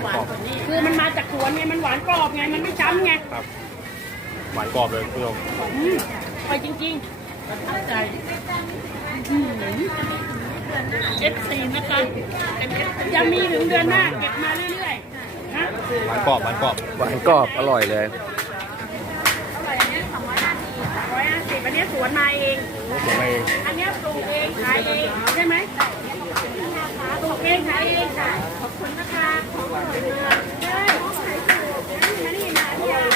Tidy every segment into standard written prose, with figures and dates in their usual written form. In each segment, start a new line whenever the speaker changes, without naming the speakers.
กรอบ
คือมันมาจากสวนไงมันหวานกรอบไงมันไม่ช้ำไง
ครับหวานกรอบเลยคุณผู้ชม
อร่อยจริงๆประทับใจF4นะคะยังมีถึงเดือนหน้าเก็บมาเรื่อยๆนะ
หวานกรอบหวานกรอบ
หวานกรอบอร่อยเลย
เท่าไหร่อันนี้250อันนี้สวนมาเอง
ผมเอง
อันนี้ปลูกเองขายเองใช่ไหมปลูกเองขายเองค่ะขอบคุณนะคะใช่อันนี้มาที่ยาม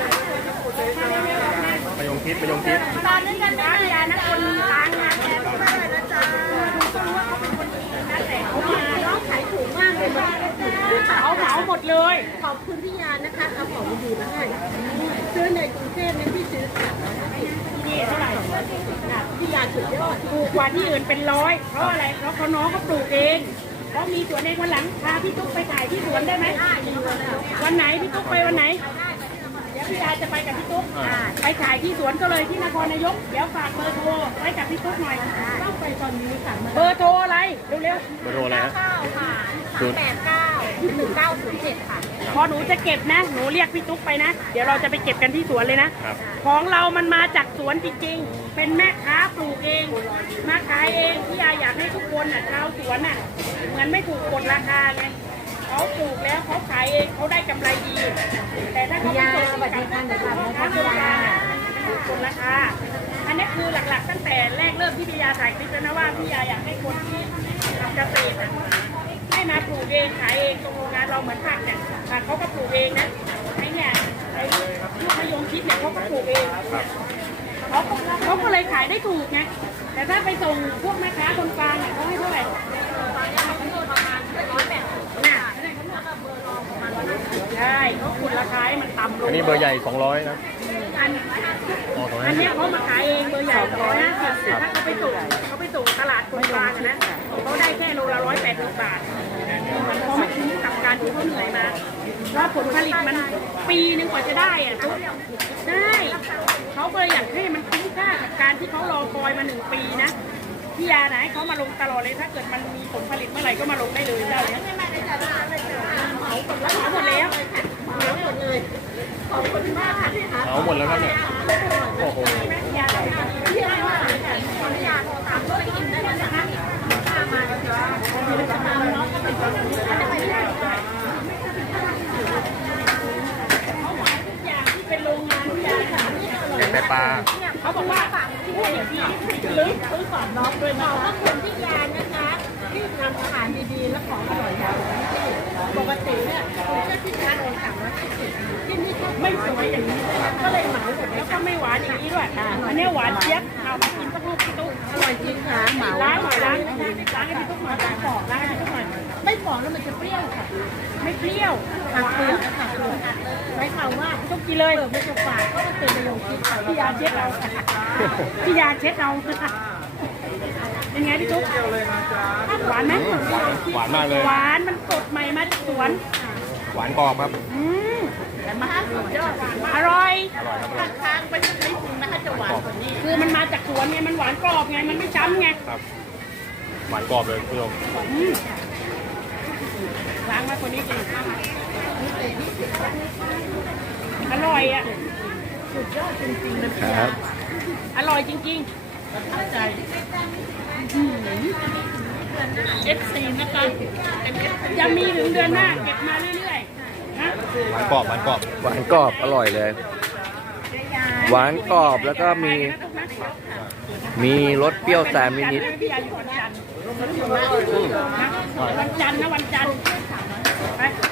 ายงทิพย์มายงทิพย์
ตอนนี้กันนะยานะคนล้างงานแล้วก็ได้นะจ๊ะดูก็รู้ว่าเขาเป็นคนดีนะแต่เขามาน้องขายถูกมากเลยเหมาหมดเลย
ขอบคุณพี่ยานะคะเอาของดีๆมาให้ซื้อในกรุงเทพเนี่ยพี่ซื้อกลับมาให้
นี่เท่าไหร่
พี่ยาสุดยอด
ถูกกว่าที่อื่นเป็นร้อยเพราะอะไรเพราะน้องเขาปลูกเองเขามีสวนเองวันหลังพาพี่ตุ๊กไปถ่ายที่สวนได้ไหมวันไหนพี่ตุ๊กไปวันไหนเดี๋ยวพี่ยาจะไปกับพี่ตุ๊กไปถ่ายที่สวนก็เลยที่นครนายกเดี๋ยวฝากเบอร์โทรไว้กับพี่ตุ๊กหน่อย
ต้องไปตอนนี้ค่ะ
เบอร์โทรอะไรเร็ว
เบอร์โทรอะไรฮะ
9ค่ะ3891907ค่ะ
ๆพอหนูจะเก็บนะหนูเรียกพี่ตุ๊กไปนะเดี๋ยวเราจะไปเก็บกันที่สวนเลยนะครับ ของเรามันมาจากสวนจริงๆเป็นแม่ค้าปลูกเองมาขายเองพี่ยาอยากให้ทุกคนชาวสวนเหมือนไม่ถูกกดราคาไงเขาปลูกแล้วเขาขายเองเขาได้กำไรดี แต่ถ้าเขาไปส่งกับพ่อค้าคนกลางถูกกดราคาอันนี้คือหลักๆตั้งแต่แรกเริ่มที่พี่ยาถ่ายคลิปแล้วนะว่าพี่ยาอยากให้คนที่ทำเกษตรให้มาปลูกเองขายเองตรงโรงงานเราเหมือนผักเนี่ยผักเขาก็ปลูกเองนะไอ้เนี่ยไอ้ลูกมะยงชิดเนี่ยเขาก็ปลูกเองเขาก็เลยขายได้ถูกไงแต่ถ้าไปส่งพวกแม่ค้าคนกลางเขาให้เท่าไหร่ใช่เขาขุดราคาให้มันต่ำลง
อันนี้เบอร์ใหญ่200นะ
อันนี้เขามาขายเองเบอร์ใหญ่250แต่ถ้าเขาไปส่งตลาดคนกลางนะเขาได้แค่โลละ180 บาทเขาไม่คุ้มกับการที่เขาเหนื่อยมาเพราะผลผลิตมันปีนึงกว่าจะได้อะตุ๊กได้เขาก็เลยอยากให้มันคุ้มค่ากับการที่เขารอคอยมา1 ปีนะพี่ยาไหนเขามาลงตลอดเลยถ้าเกิดมันมีผลผลิตเมื่อไหร่ก็มาลงได้เลยเจ้าเนี้ยเหมาหมดแล้ว
ขอบคุณมากค่ะพี่คะ
เอาหมดแล้วครับเนี่ยโอ้โห
พี่ยาว่าขออนุญาตโทรตามด้วยกินได้ไหมคะน้องก็เป็นคนดีนะไม่ได้
เป็นโรงงานพี่ยาค่ะ
เก็บแต่ปลา
เขาบอกว่าพูดอย่างที่ลึกซื้อสอนน้องด้วย
ข
นะ
อบพระคุณพี่ยานะคะที่ทำอาหารดีๆและของอร่อยอย่างนี้ปกติเนี่ยคุณก็ที่ทานองค์350ที่นี่ก็
ไม่สวยอย่างนี้ก็เลยเหมาหมดแล้วก็ไม่หวานอย่างนี้ด้วยอันนี้หวานเจี๊ยบเอามากินสักลูกพี่ตุ๊ก
อร่อยจริงค่ะเหมา
ล้างหน่อยล้างให้พี่ตุ๊กหน่อยล้างปอกล้างให้พี่ตุ๊กหน่อย
ไม่ฟองแล้วมันจะเปรี้ยวค่ะ
ไม่เปรี้ยว
หักเปลือกหักเปลือกใช้คำว่า
ตุ๊กกินเลย
เปลือกไม่จะฝาดก็มันเป็นประโยชน์ที่ค่ะ
พี่ยาเช็ดเอาพี่ยาเช็ดเอาเป็นไงพี่ตุ๊กหวานไหม
หวานมากเลย
หวานมันสดใหม่มาจากสวน
หวานกรอบครับ
แต่มาสุดยอด
อร่อย
อร่อยครับ
ค้างไปสักนิดนึงนะคะจะหวานกว่านี้
คือมันมาจากสวนไงมันหวานกรอบไงมันไม่ช้ำไง
ครับหวานกรอบเลยคุณผู้ชม
ล้างมากกว่านี้จริงอร่อยอ่ะ
สุดยอดจริงๆนะครับ
อร่อยจริง
ประทับใจ
F4นะคะยังมีถึงเดือนหน้าเก็บมาเรื่อยๆนะ
หวานกรอบหวานกรอบ
หวานกรอบอร่อยเลย หวานกรอบแล้วก็มีรสเปรี้ยวแซมนิด
พี่ยาอยู่วันจันทร์